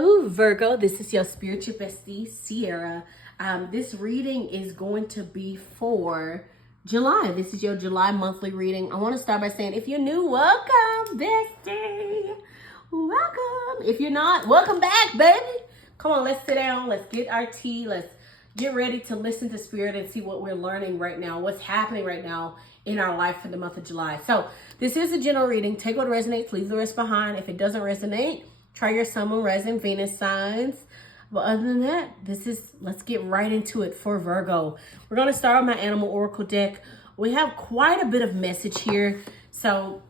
Hello, Virgo. This is your spiritual bestie, Ciara. This reading is going to be for July. This is your July monthly reading. I want to start by saying, if you're new, welcome, bestie. Welcome. If you're not, welcome back, baby. Come on, let's sit down. Let's get our tea. Let's get ready to listen to Spirit and see what we're learning right now, what's happening right now in our life for the month of July. So this is a general reading. Take what resonates, leave the rest behind. If it doesn't resonate, try your Sun, Moon, Rising, Venus signs. But other than that, let's get right into it for Virgo. We're going to start with my Animal Oracle deck. We have quite a bit of message here. So,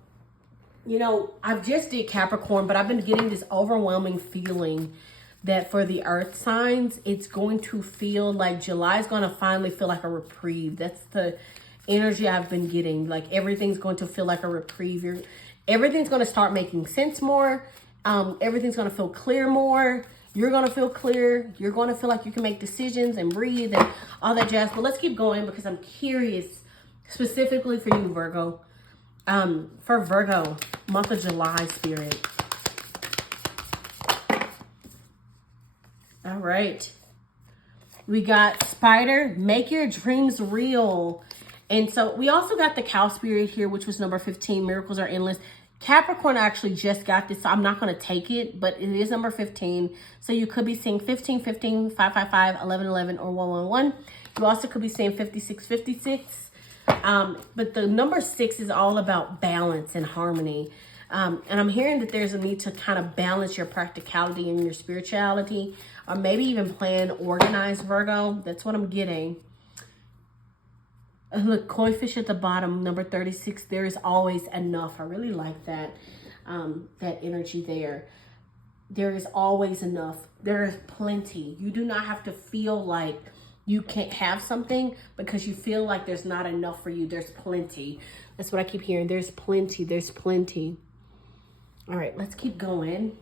you know, I've just did Capricorn, but I've been getting this overwhelming feeling that for the earth signs, it's going to feel like July is going to finally feel like a reprieve. That's the energy I've been getting. Like everything's going to feel like a reprieve. Everything's going to start making sense more. Everything's going to feel clear more. You're going to feel clear. You're going to feel like you can make decisions and breathe and all that jazz. But let's keep going because I'm curious specifically for you, Virgo. For Virgo, month of July, Spirit. All right. We got Spider, make your dreams real. And so we also got the Cow Spirit here, which was number 15. Miracles are endless. Capricorn actually just got this, so I'm not going to take it, but it is number 15. So you could be seeing 15, 15, 555, 11, 11, or 111. You also could be seeing 56, 56. But the number 6 is all about balance and harmony. And I'm hearing that there's a need to kind of balance your practicality and your spirituality, or maybe even plan organized, Virgo. That's what I'm getting. Look, koi fish at the bottom, number 36. There is always enough. I really like that, that energy there. There is always enough. There is plenty. You do not have to feel like you can't have something because you feel like there's not enough for you. There's plenty. That's what I keep hearing. There's plenty. There's plenty. All right, let's keep going.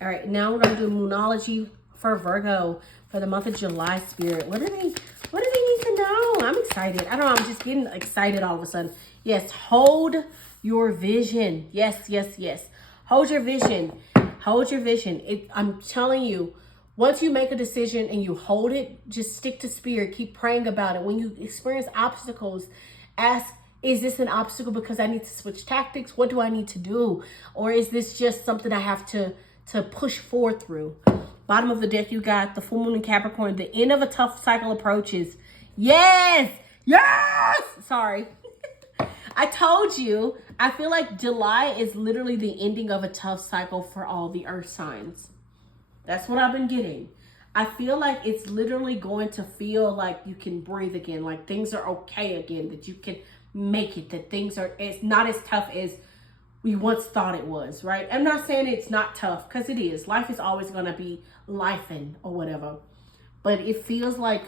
All right, now we're going to do Moonology for Virgo for the month of July, Spirit. What do they need to know? I'm excited. I don't know. I'm just getting excited all of a sudden. Yes, hold your vision. Yes, yes, yes. Hold your vision. Hold your vision. I'm telling you, once you make a decision and you hold it, just stick to Spirit. Keep praying about it. When you experience obstacles, ask, is this an obstacle because I need to switch tactics? What do I need to do? Or is this just something I have to push forward through? Bottom of the deck, you got the full moon in Capricorn. The end of a tough cycle approaches. Yes! Yes! Sorry. I told you, I feel like July is literally the ending of a tough cycle for all the earth signs. That's what I've been getting. I feel like it's literally going to feel like you can breathe again, like things are okay again, that you can make it, that it's not as tough as we once thought it was, right? I'm not saying it's not tough, because it is. Life is always going to be lifing or whatever. But it feels like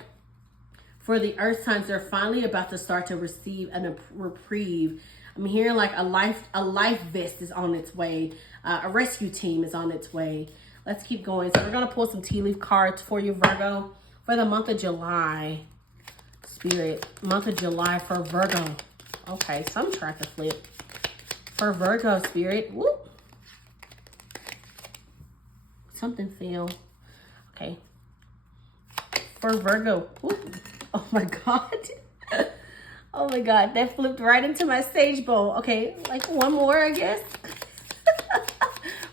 for the earth signs, they're finally about to start to receive a reprieve. I'm hearing like a life vest is on its way. A rescue team is on its way. Let's keep going. So we're going to pull some tea leaf cards for you, Virgo, for the month of July. Spirit, month of July for Virgo. Okay, some trying to flip. For Virgo, Spirit. Whoop. Something fell. Okay. For Virgo. Whoop. Oh my God. Oh my God. That flipped right into my sage bowl. Okay. Like one more, I guess.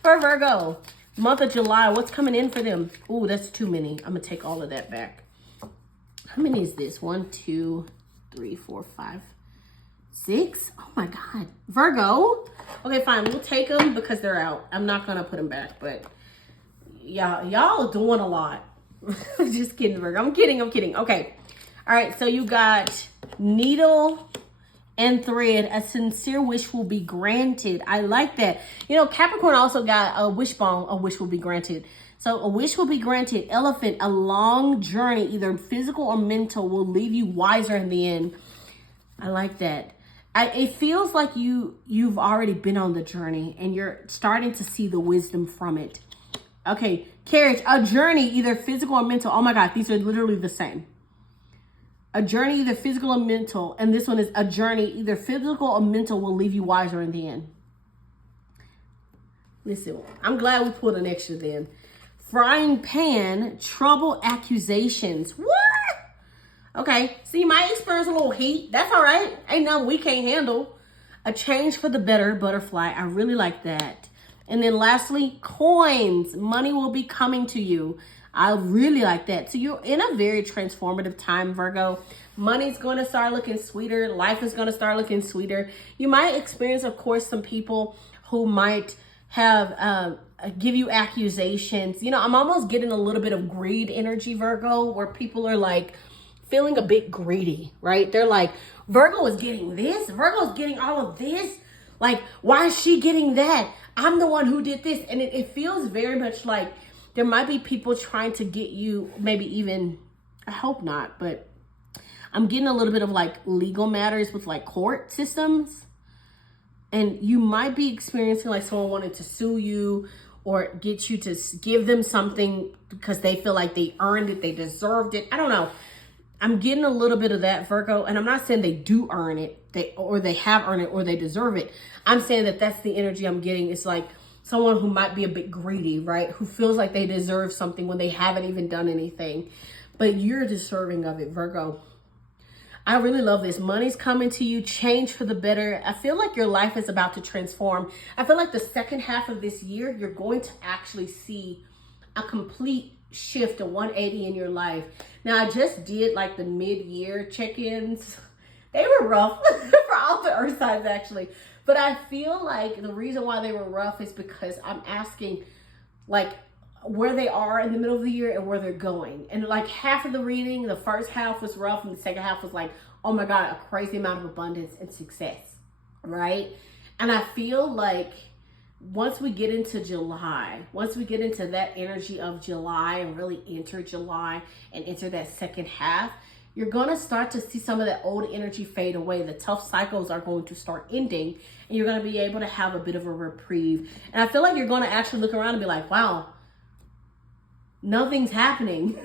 For Virgo. Month of July. What's coming in for them? Ooh, that's too many. I'm going to take all of that back. How many is this? 1, 2, 3, 4, 5. 6? Oh my God. Virgo. Okay, fine. We'll take them because they're out. I'm not going to put them back, but y'all doing a lot. Just kidding, Virgo. I'm kidding. Okay. All right. So you got needle and thread. A sincere wish will be granted. I like that. You know, Capricorn also got a wishbone. A wish will be granted. So a wish will be granted. Elephant, a long journey, either physical or mental, will leave you wiser in the end. I like that. It feels like you've already been on the journey and you're starting to see the wisdom from it. Okay, Carriage, a journey, either physical or mental. Oh my God, these are literally the same. A journey, either physical or mental. And this one is a journey, either physical or mental, will leave you wiser in the end. Listen, I'm glad we pulled an extra then. Frying pan, trouble, accusations. What? Okay, so you might experience a little heat. That's all right. Ain't nothing we can't handle. A change for the better, butterfly. I really like that. And then lastly, coins. Money will be coming to you. I really like that. So you're in a very transformative time, Virgo. Money's going to start looking sweeter. Life is going to start looking sweeter. You might experience, of course, some people who might have give you accusations. You know, I'm almost getting a little bit of greed energy, Virgo, where people are like feeling a bit greedy, right? They're like, Virgo is getting this. Virgo is getting all of this. Like, why is she getting that? I'm the one who did this. And it feels very much like there might be people trying to get you, maybe even, I hope not, but I'm getting a little bit of like legal matters with like court systems. And you might be experiencing like someone wanting to sue you or get you to give them something because they feel like they earned it, they deserved it. I don't know. I'm getting a little bit of that, Virgo, and I'm not saying they do earn it, they have earned it, or they deserve it. I'm saying that that's the energy I'm getting. It's like someone who might be a bit greedy, right? Who feels like they deserve something when they haven't even done anything. But you're deserving of it, Virgo. I really love this. Money's coming to you, change for the better. I feel like your life is about to transform. I feel like the second half of this year, you're going to actually see a complete shift, a 180 in your life. Now, I just did like the mid-year check-ins. They were rough for all the earth signs, actually. But I feel like the reason why they were rough is because I'm asking like where they are in the middle of the year and where they're going. And like half of the reading, the first half was rough and the second half was like, oh my God, a crazy amount of abundance and success, right? And I feel like once we get into July, once we get into that energy of July and really enter July and enter that second half, you're going to start to see some of that old energy fade away. The tough cycles are going to start ending and you're going to be able to have a bit of a reprieve. And I feel like you're going to actually look around and be like, wow, nothing's happening.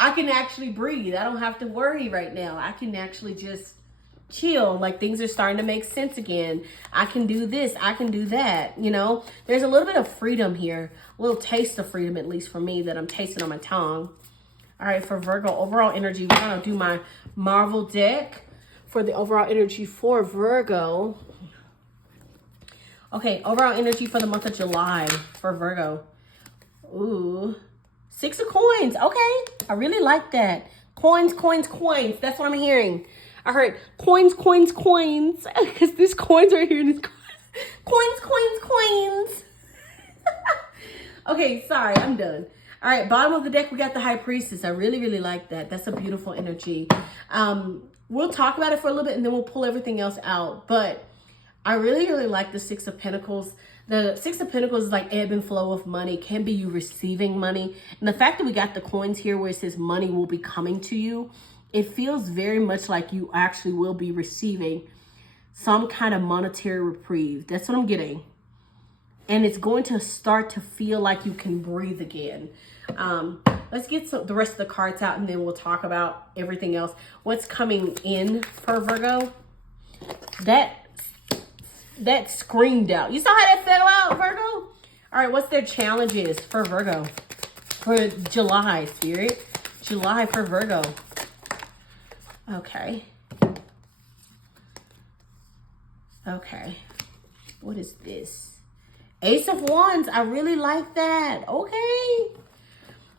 I can actually breathe. I don't have to worry right now. I can actually just chill. Like things are starting to make sense again. I can do this. I can do that. You know, there's a little bit of freedom here. A little taste of freedom, at least for me, that I'm tasting on my tongue. All right, for Virgo, overall energy, we're going to do my Marvel deck for the overall energy for Virgo. Okay, overall energy for the month of July for Virgo. Ooh, 6 of coins. Okay, I really like that. Coins, coins, coins. That's what I'm hearing. I heard coins, coins, coins. Because there's coins right here. And there's coins, coins, coins. Okay, sorry, I'm done. All right, bottom of the deck, we got the High Priestess. I really, really like that. That's a beautiful energy. We'll talk about it for a little bit and then we'll pull everything else out. But I really, really like the Six of Pentacles. The Six of Pentacles is like ebb and flow of money. Can be you receiving money. And the fact that we got the coins here where it says money will be coming to you, it feels very much like you actually will be receiving some kind of monetary reprieve. That's what I'm getting. And it's going to start to feel like you can breathe again. Let's get the rest of the cards out and then we'll talk about everything else. What's coming in for Virgo? That screamed out. You saw how that fell out, Virgo? All right, what's their challenges for Virgo? For July, Spirit. July for Virgo. Okay. Okay. What is this? Ace of Wands. I really like that. Okay.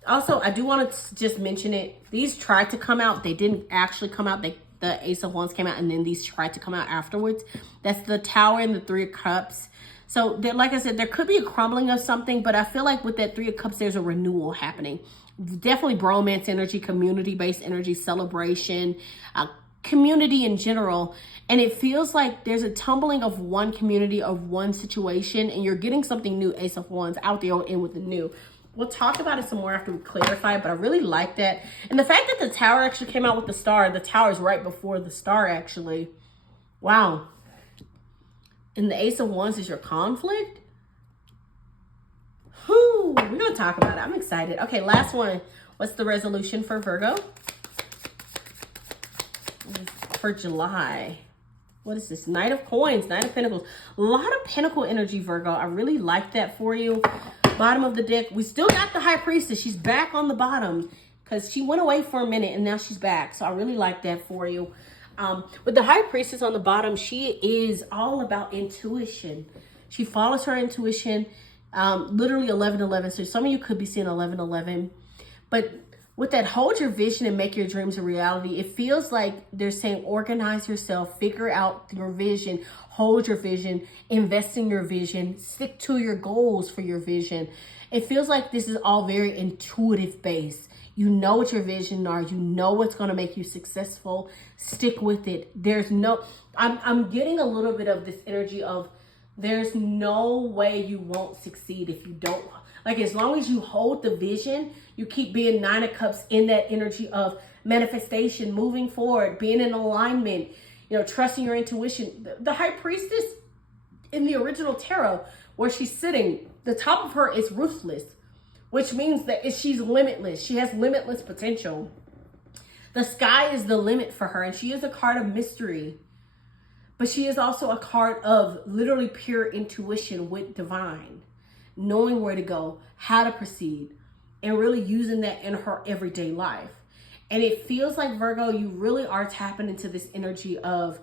Also, I do want to just mention it. These tried to come out. They didn't actually come out. The Ace of Wands came out and then these tried to come out afterwards. That's the Tower and the Three of Cups. So, like I said, there could be a crumbling of something, but I feel like with that Three of Cups, there's a renewal happening. Definitely bromance energy, community-based energy, celebration, community in general. And it feels like there's a tumbling of one community, of one situation, and you're getting something new, Ace of Wands, out there in with the new. We'll talk about it some more after we clarify, but I really like that. And the fact that the Tower actually came out with the Star, the Tower is right before the Star, actually. Wow. And the Ace of Wands is your conflict? Whew, we're going to talk about it. I'm excited. Okay, last one. What's the resolution for Virgo? For July. What is this? Knight of Coins, Knight of Pentacles. A lot of Pentacle energy, Virgo. I really like that for you. Bottom of the deck. We still got the High Priestess. She's back on the bottom because she went away for a minute and now she's back. So I really like that for you. With the High Priestess on the bottom, she is all about intuition. She follows her intuition. Literally 11-11. So some of you could be seeing 11-11. But with that, hold your vision and make your dreams a reality. It feels like they're saying organize yourself, figure out your vision, hold your vision, invest in your vision, stick to your goals for your vision. It feels like this is all very intuitive based. You know what your vision are. You know what's going to make you successful. Stick with it. There's no, I'm getting a little bit of this energy of there's no way you won't succeed if you don't. Like, as long as you hold the vision, you keep being 9 of Cups in that energy of manifestation, moving forward, being in alignment, you know, trusting your intuition. The High Priestess in the original tarot, where she's sitting, the top of her is ruthless, which means that she's limitless. She has limitless potential. The sky is the limit for her, and she is a card of mystery. But she is also a card of literally pure intuition with divine. Knowing where to go, how to proceed, and really using that in her everyday life. And it feels like, Virgo, you really are tapping into this energy of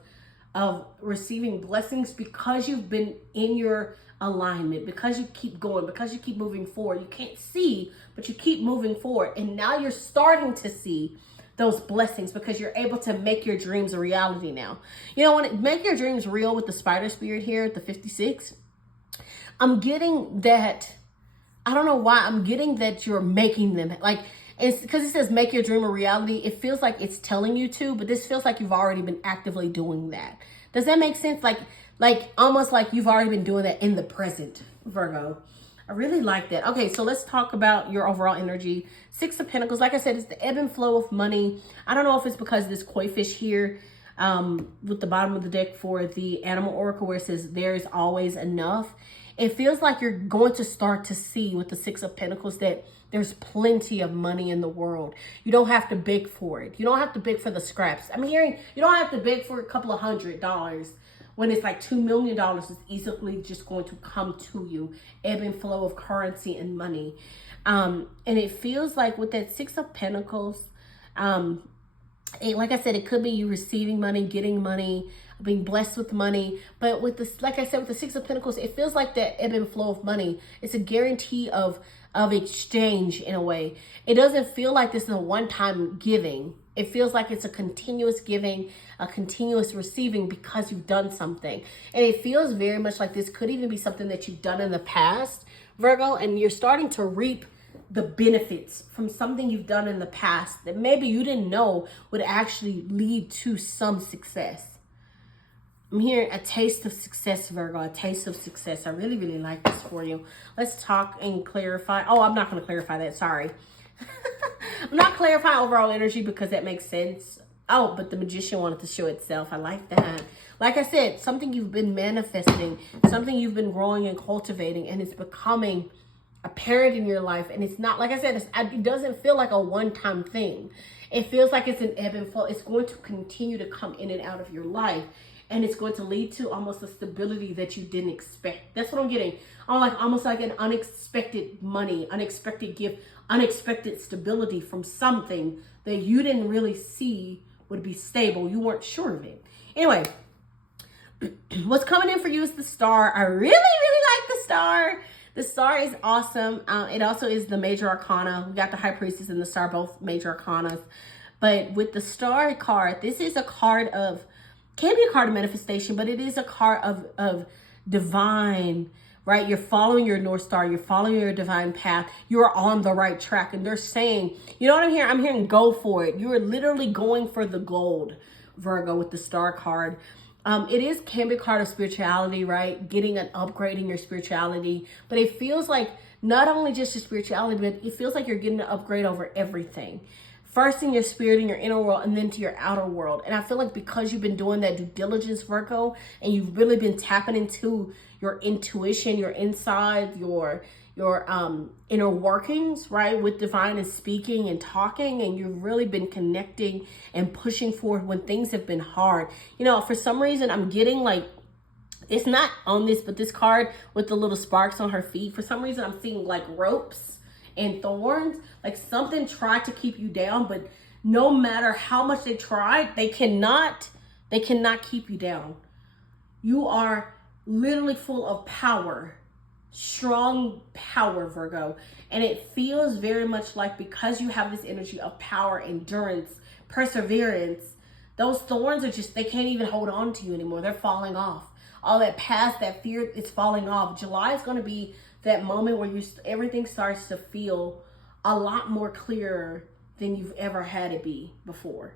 receiving blessings because you've been in your alignment, because you keep going, because you keep moving forward. You can't see, but you keep moving forward. And now you're starting to see those blessings because you're able to make your dreams a reality now. You know, make your dreams real with the spider spirit here at the 56. I'm getting that, I don't know why, I'm getting that you're making them. Like, it's because it says make your dream a reality. It feels like it's telling you to, but this feels like you've already been actively doing that. Does that make sense? Like almost like you've already been doing that in the present, Virgo. I really like that. Okay, so let's talk about your overall energy. 6 of Pentacles, like I said, it's the ebb and flow of money. I don't know if it's because of this koi fish here with the bottom of the deck for the animal oracle where it says there is always enough. It feels like you're going to start to see with the 6 of Pentacles that there's plenty of money in the world. You don't have to beg for it. You don't have to beg for the scraps. I'm hearing you don't have to beg for a couple of $100 when it's like $2 million is easily just going to come to you. Ebb and flow of currency and money. And it feels like with that 6 of Pentacles, like I said, it could be you receiving money, getting money, being blessed with money. But with this, like I said, with the 6 of Pentacles, it feels like that ebb and flow of money. It's a guarantee of exchange in a way. It doesn't feel like this is a one-time giving. It feels like it's a continuous giving, a continuous receiving because you've done something. And it feels very much like this could even be something that you've done in the past, Virgo, and you're starting to reap the benefits from something you've done in the past that maybe you didn't know would actually lead to some success. I'm hearing a taste of success, Virgo, a taste of success. I really, really like this for you. Let's talk and clarify. Oh, I'm not going to clarify that. Sorry. I'm not clarifying overall energy because that makes sense. Oh, but the Magician wanted to show itself. I like that. Like I said, something you've been manifesting, something you've been growing and cultivating, and it's becoming apparent in your life. And it's not, like I said, it doesn't feel like a one-time thing. It feels like it's an ebb and flow. It's going to continue to come in and out of your life. And it's going to lead to almost a stability that you didn't expect. That's what I'm getting. Almost like an unexpected money, unexpected gift, unexpected stability from something that you didn't really see would be stable. You weren't sure of it. Anyway, what's coming in for you is the Star. I really, really like the Star. The Star is awesome. It also is the Major Arcana. We got the High Priestess and the Star, both Major Arcanas. But with the Star card, this is a card of, can be a card of manifestation, but it is a card of divine, right? You're following your North Star. You're following your divine path. You're on the right track. And they're saying, you know what I'm hearing? I'm hearing go for it. You are literally going for the gold, Virgo, with the Star card. It can be a card of spirituality, right? Getting an upgrade in your spirituality. But it feels like not only just your spirituality, but it feels like you're getting an upgrade over everything. First in your spirit, in your inner world, and then to your outer world. And I feel like because you've been doing that due diligence, Virgo, and you've really been tapping into your intuition, your inside, your inner workings, right, with divine and speaking and talking, and you've really been connecting and pushing forward when things have been hard. You know, for some reason, I'm getting like, it's not on this, but this card with the little sparks on her feet, for some reason, I'm seeing like ropes and thorns, like something tried to keep you down, but no matter how much they tried, they cannot keep you down. You are literally full of power, strong power, Virgo. And it feels very much like, because you have this energy of power, endurance, perseverance, those thorns are just, they can't even hold on to you anymore. They're falling off. All that past, that fear, it's falling off. July is going to be that moment where everything starts to feel a lot more clearer than you've ever had it be before.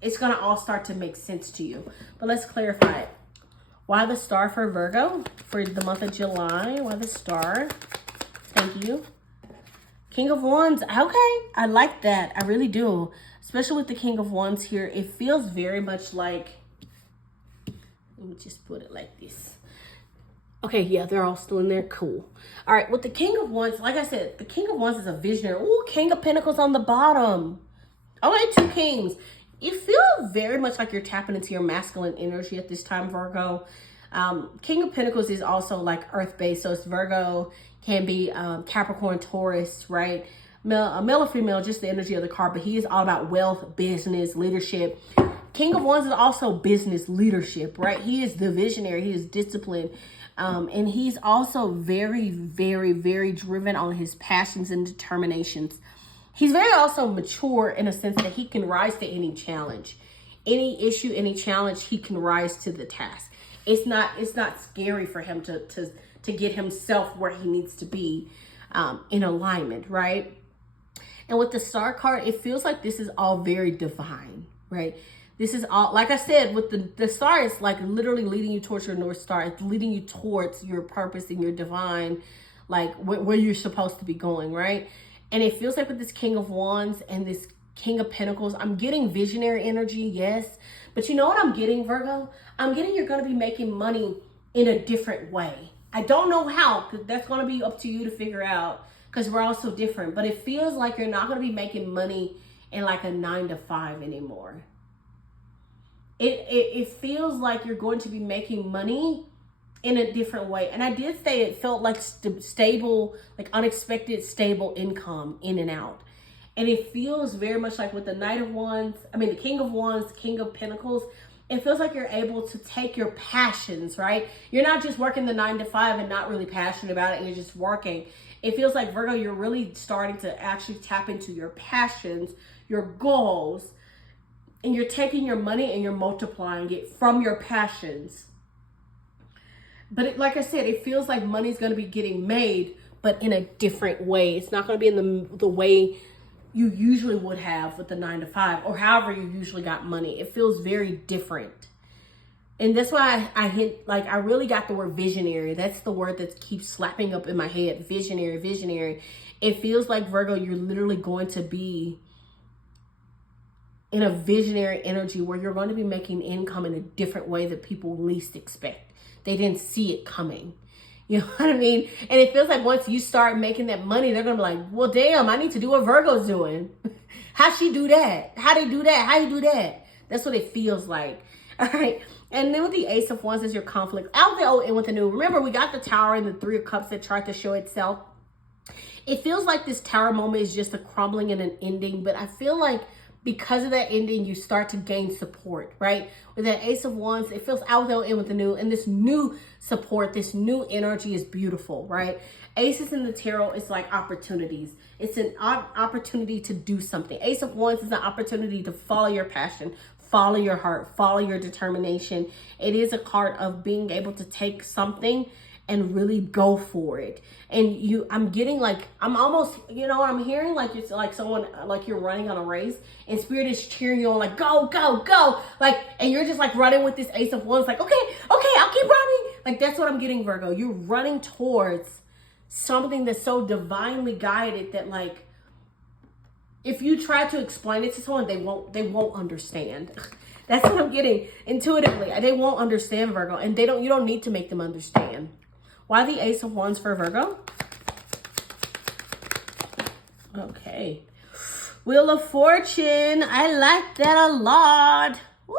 It's going to all start to make sense to you. But let's clarify it. Why the star for Virgo for the month of July? Why the star? Thank you. King of Wands. Okay, I like that. I really do. Especially with the King of Wands here. It feels very much like, let me just put it like this. Okay, yeah, they're all still in there. Cool. All right, with the King of Wands, like I said, the King of Wands is a visionary. Ooh, King of Pentacles on the bottom. All right, 2 kings. You feel very much like you're tapping into your masculine energy at this time, Virgo. King of Pentacles is also like earth-based. So it's Virgo, can be Capricorn, Taurus, right? Male or female, just the energy of the card. But he is all about wealth, business, leadership. King of Wands is also business leadership, right? He is the visionary. He is disciplined. And he's also very, very, very driven on his passions and determinations. He's very also mature in a sense that he can rise to any challenge, any issue, any challenge. He can rise to the task. It's not scary for him to get himself where he needs to be in alignment, right? And with the star card, it feels like this is all very divine, right? This is all, like I said, with the star, it's like literally leading you towards your North Star. It's leading you towards your purpose and your divine, like where you're supposed to be going, right? And it feels like with this King of Wands and this King of Pentacles, I'm getting visionary energy, yes. But you know what I'm getting, Virgo? I'm getting you're going to be making money in a different way. I don't know how, because that's going to be up to you to figure out, because we're all so different. But it feels like you're not going to be making money in like a 9-to-5 anymore. It feels like you're going to be making money in a different way. And I did say it felt like stable, like unexpected, stable income in and out. And it feels very much like with the the King of Wands, King of Pentacles, it feels like you're able to take your passions, right? You're not just working the 9-to-5 and not really passionate about it, and you're just working. It feels like, Virgo, you're really starting to actually tap into your passions, your goals, and you're taking your money and you're multiplying it from your passions. But like I said, it feels like money's going to be getting made, but in a different way. It's not going to be in the way you usually would have with the 9-to-5, or however you usually got money. It feels very different. And that's why I hint, like, I really got the word visionary. That's the word that keeps slapping up in my head. Visionary, visionary. It feels like, Virgo, you're literally going to be in a visionary energy where you're going to be making income in a different way that people least expect. They didn't see it coming. You know what I mean? And it feels like once you start making that money, they're going to be like, well, damn, I need to do what Virgo's doing. How she do that? How they do that? How you do that? That's what it feels like. All right. And then with the Ace of Wands is your conflict. Out the old and with the new. Remember, we got the Tower and the 3 of Cups that tried to show itself. It feels like this Tower moment is just a crumbling and an ending. But I feel like because of that ending, you start to gain support, right? With that Ace of Wands, it feels out there in with the new, and this new support, this new energy is beautiful, right? Aces in the tarot is like opportunities. It's an opportunity to do something. Ace of Wands is an opportunity to follow your passion, follow your heart, follow your determination. It is a card of being able to take something and really go for it. And I'm getting like, I'm almost, you know what I'm hearing? Like it's like someone, like you're running on a race and Spirit is cheering you on, like, go, go, go. Like, and you're just like running with this Ace of Wands, like, okay, I'll keep running. Like, that's what I'm getting, Virgo. You're running towards something that's so divinely guided that, like, if you try to explain it to someone, they won't understand. That's what I'm getting intuitively. They won't understand, Virgo, and you don't need to make them understand. Why the Ace of Wands for Virgo? Okay. Wheel of Fortune. I like that a lot. Woo!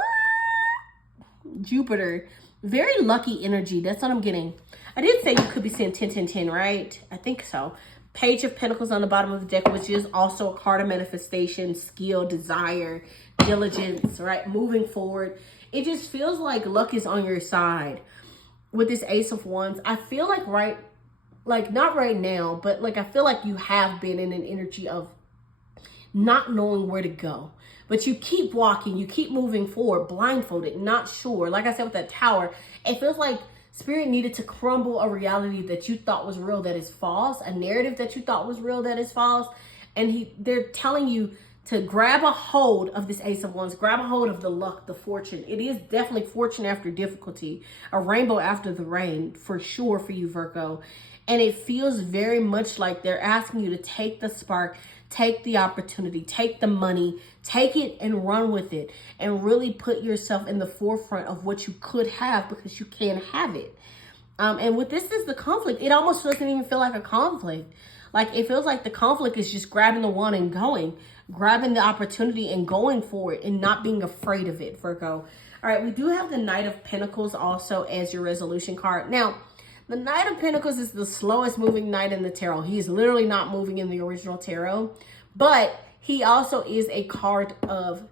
Jupiter. Very lucky energy. That's what I'm getting. I did say you could be seeing 10, 10, 10, right? I think so. Page of Pentacles on the bottom of the deck, which is also a card of manifestation, skill, desire, diligence, right? Moving forward. It just feels like luck is on your side. With this Ace of Wands, I feel like not right now, but like I feel like you have been in an energy of not knowing where to go. But you keep walking, you keep moving forward, blindfolded, not sure. Like I said with that Tower, it feels like Spirit needed to crumble a reality that you thought was real that is false, a narrative that you thought was real that is false. And they're telling you to grab a hold of this Ace of Wands, grab a hold of the luck, the fortune. It is definitely fortune after difficulty, a rainbow after the rain, for sure for you, Virgo. And it feels very much like they're asking you to take the spark, take the opportunity, take the money, take it and run with it, and really put yourself in the forefront of what you could have, because you can have it. And with this is the conflict. It almost doesn't even feel like a conflict. Like it feels like the conflict is just grabbing the one and going, grabbing the opportunity and going for it and not being afraid of it, Virgo. All right, we do have the Knight of Pentacles also as your resolution card. Now, the Knight of Pentacles is the slowest moving knight in the tarot. He's literally not moving in the original tarot, but he also is a card of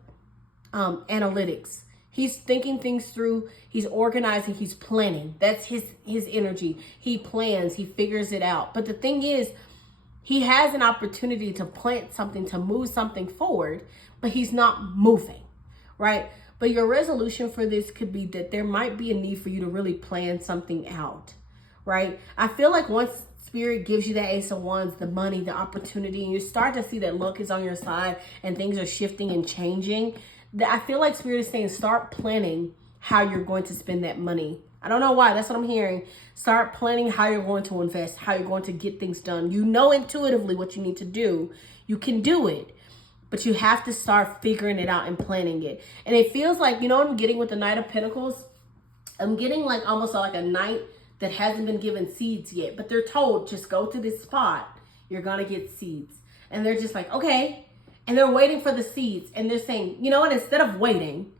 analytics. He's thinking things through. He's organizing. He's planning. That's his energy. He plans. He figures it out. But the thing is, he has an opportunity to plant something, to move something forward, but he's not moving, right? But your resolution for this could be that there might be a need for you to really plan something out, right? I feel like once Spirit gives you that Ace of Wands, the money, the opportunity, and you start to see that luck is on your side and things are shifting and changing, I feel like Spirit is saying start planning how you're going to spend that money. I don't know why. That's what I'm hearing. Start planning how you're going to invest, how you're going to get things done. You know intuitively what you need to do. You can do it, but you have to start figuring it out and planning it. And it feels like, you know what I'm getting with the Knight of Pentacles? I'm getting like almost like a knight that hasn't been given seeds yet, but they're told, just go to this spot. You're going to get seeds. And they're just like, okay. And they're waiting for the seeds. And they're saying, you know what? Instead of waiting,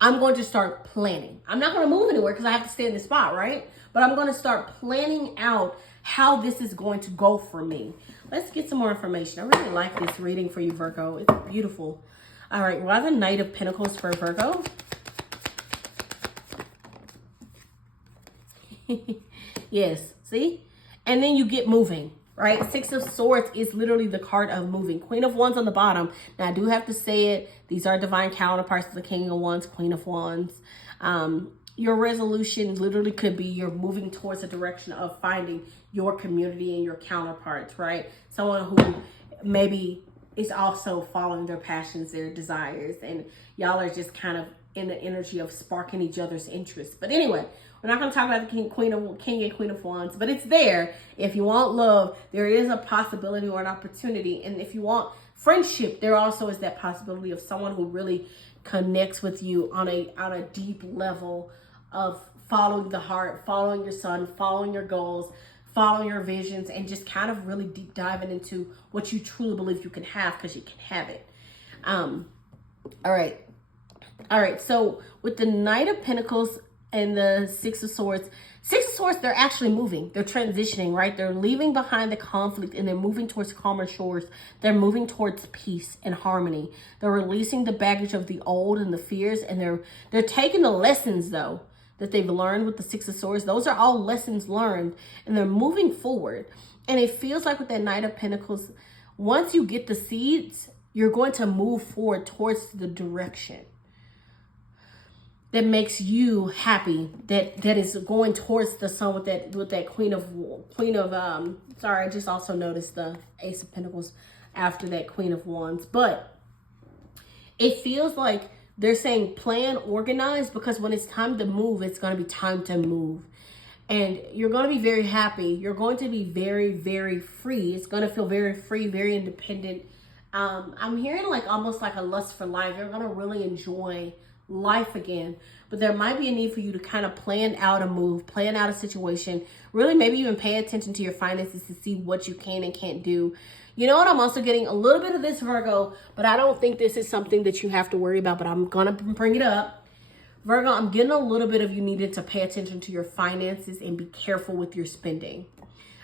I'm going to start planning. I'm not going to move anywhere because I have to stay in this spot, right? But I'm going to start planning out how this is going to go for me. Let's get some more information. I really like this reading for you, Virgo. It's beautiful. All right, why the Knight of Pentacles for Virgo? Yes, see? And then you get moving, right? Six of Swords is literally the card of moving. Queen of Wands on the bottom. Now, I do have to say it. These are divine counterparts to the King of Wands, Queen of Wands. Your resolution literally could be you're moving towards a direction of finding your community and your counterparts, right? Someone who maybe is also following their passions, their desires, and y'all are just kind of in the energy of sparking each other's interests. But anyway, we're not going to talk about the King and Queen of Wands, but it's there. If you want love, there is a possibility or an opportunity. And if you want friendship, there also is that possibility of someone who really connects with you on a deep level of following the heart, following your sun, following your goals, following your visions, and just kind of really deep diving into what you truly believe you can have, because you can have it. All right. So with the Knight of Pentacles and the Six of Swords, they're actually moving. They're transitioning, right? They're leaving behind the conflict and they're moving towards calmer shores. They're moving towards peace and harmony. They're releasing the baggage of the old and the fears, and they're taking the lessons, though, that they've learned with the Six of Swords. Those are all lessons learned, and they're moving forward. And it feels like with that Knight of Pentacles, once you get the seeds, you're going to move forward towards the direction that makes you happy, that is going towards the sun with that Queen of sorry, I just also noticed the Ace of Pentacles after that Queen of Wands. But it feels like they're saying plan, organize, because when it's time to move, it's going to be time to move. And you're going to be very happy. You're going to be very, very free. It's going to feel very free, very independent. I'm hearing like almost like a lust for life. You're going to really enjoy life again. But there might be a need for you to kind of plan out a move, plan out a situation, really maybe even pay attention to your finances to see what you can and can't do. You know what? I'm also getting a little bit of this, Virgo, but I don't think this is something that you have to worry about, but I'm going to bring it up. Virgo, I'm getting a little bit of you needed to pay attention to your finances and be careful with your spending.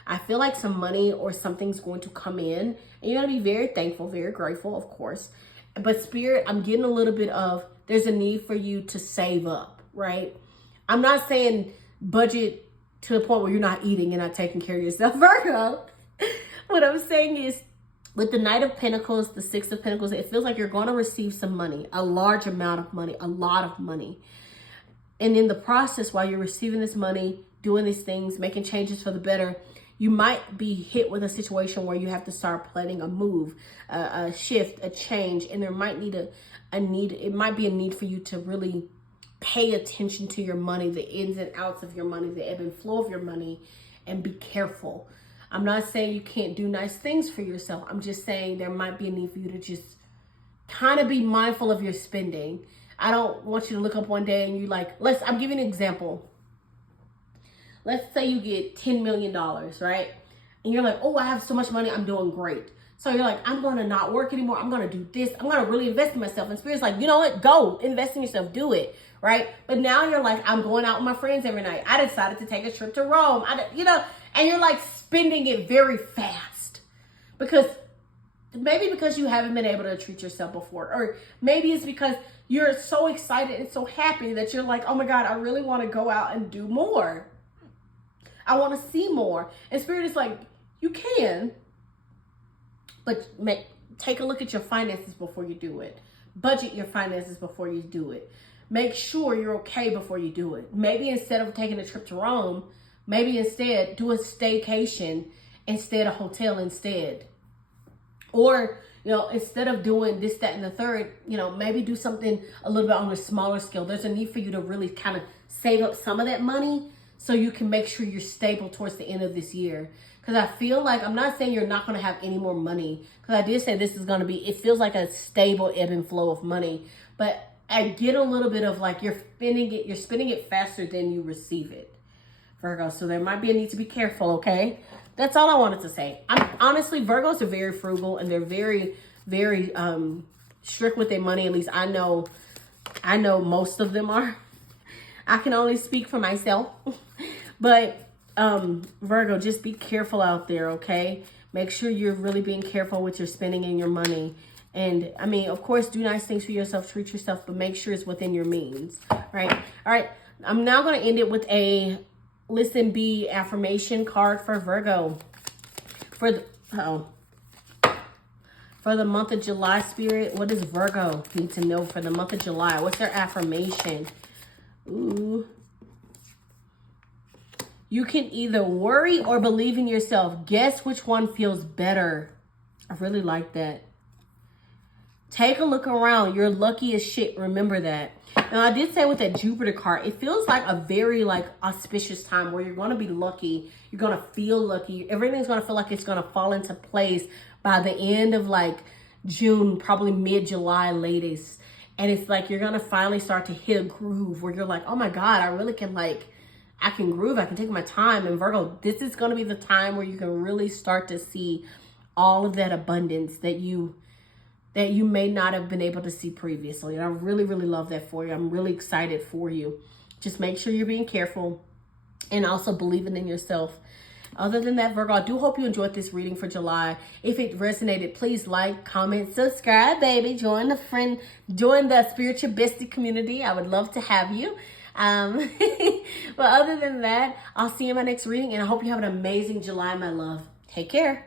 I feel like some money or something's going to come in, and you're going to be very thankful, very grateful, of course. But Spirit, I'm getting a little bit of, there's a need for you to save up, right? I'm not saying budget to the point where you're not eating and not taking care of yourself, Virgo. What I'm saying is, with the Knight of Pentacles, the Six of Pentacles, it feels like you're going to receive some money, a large amount of money, a lot of money. And in the process, while you're receiving this money, doing these things, making changes for the better, you might be hit with a situation where you have to start planning a move, a shift, a change, and there might need it might be a need for you to really pay attention to your money, the ins and outs of your money, the ebb and flow of your money, and be careful. I'm not saying you can't do nice things for yourself. I'm just saying there might be a need for you to just kind of be mindful of your spending. I don't want you to look up one day and you like, I'm giving an example. Let's say you get $10 million, right? And you're like, oh, I have so much money. I'm doing great. So you're like, I'm going to not work anymore. I'm going to do this. I'm going to really invest in myself. And Spirit's like, you know what? Go invest in yourself. Do it. Right. But now you're like, I'm going out with my friends every night. I decided to take a trip to Rome. And you're like spending it very fast because you haven't been able to treat yourself before. Or maybe it's because you're so excited and so happy that you're like, oh my God, I really want to go out and do more. I want to see more. And Spirit is like, you can, but take a look at your finances before you do it. Budget your finances before you do it. Make sure you're okay before you do it. Maybe instead of taking a trip to Rome, maybe instead do a staycation instead of hotel instead. Or, instead of doing this, that, and the third, maybe do something a little bit on a smaller scale. There's a need for you to really kind of save up some of that money so you can make sure you're stable towards the end of this year. Because I feel like, I'm not saying you're not going to have any more money. Because I did say this is going to be, it feels like a stable ebb and flow of money. But I get a little bit of like, you're spending it faster than you receive it, Virgo. So there might be a need to be careful, okay? That's all I wanted to say. Honestly, Virgos are very frugal and they're very, very strict with their money. At least I know most of them are. I can only speak for myself. But Virgo, just be careful out there, okay? Make sure you're really being careful with your spending and your money. And I mean, of course, do nice things for yourself, treat yourself, but make sure it's within your means, right? All right, I'm now going to end it with a listen, be affirmation card for Virgo. For the month of July, Spirit, what does Virgo need to know for the month of July? What's their affirmation? Ooh. You can either worry or believe in yourself. Guess which one feels better. I really like that. Take a look around. You're lucky as shit. Remember that. Now, I did say with that Jupiter card, it feels like a very auspicious time where you're going to be lucky. You're going to feel lucky. Everything's going to feel like it's going to fall into place by the end of June, probably mid-July latest. And it's like you're going to finally start to hit a groove where you're like, oh my God, I really can I can groove. I can take my time. And Virgo, this is going to be the time where you can really start to see all of that abundance that you may not have been able to see previously. And I really, really love that for you. I'm really excited for you. Just make sure you're being careful and also believing in yourself. Other than that, Virgo, I do hope you enjoyed this reading for July. If it resonated, please like, comment, subscribe, baby. Join the Spiritual Bestie community. I would love to have you. But other than that, I'll see you in my next reading, and I hope you have an amazing July, my love. Take care.